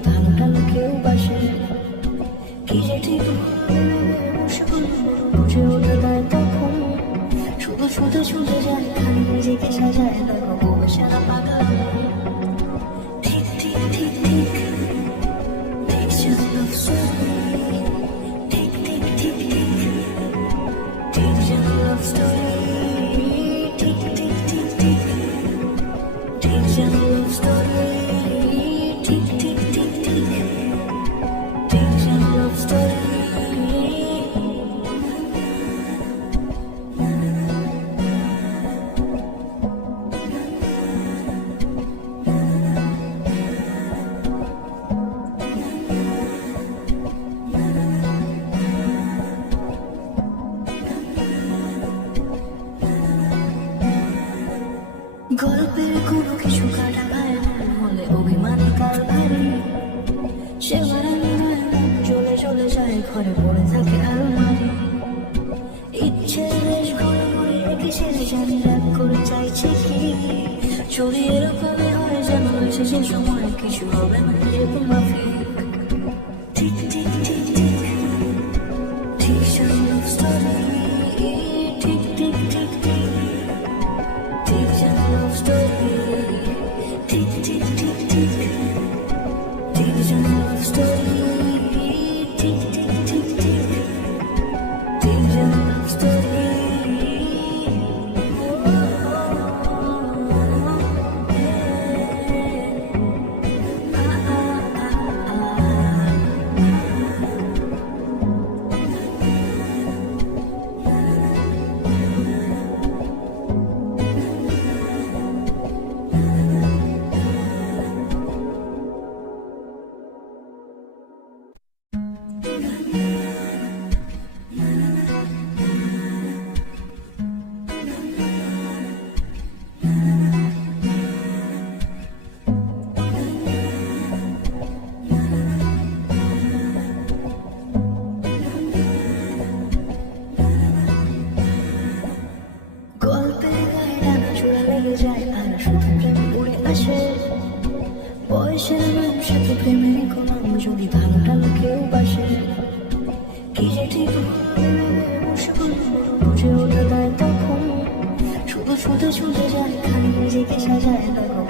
ডালে কেউ বাসে। কি যে ঠিক বুঝে ওঠা দেয় তখন। শুধু শুধু ছুটে যায় নিজেকে সাজায় দেখো সারা পাগলা গল্পের কোনো কিছু কাটা ভাই হলে অভিমানে কাল ভারি সে মারানি চলে চলে যায়, ঘরে পড়ে থাকে আলমারি। ইচ্ছে বেশ ঘরে ঘরে রেখে ছেড়ে জানি রাগ করে চাইছে কি? চুরি এরকমই হয় যেন সে সময়, কিছু হবে না এরকম মাফিক। ঠিক যেন love story বয়সের মানুষ এত প্রেমের কোনো যদি ভালোটা কেউ বাসে। কি যে ঠিক বুঝে ওঠা দেয় তখন। শুধু শুধু ছুটে যায় খালি নিজেকে সাজায় দেখো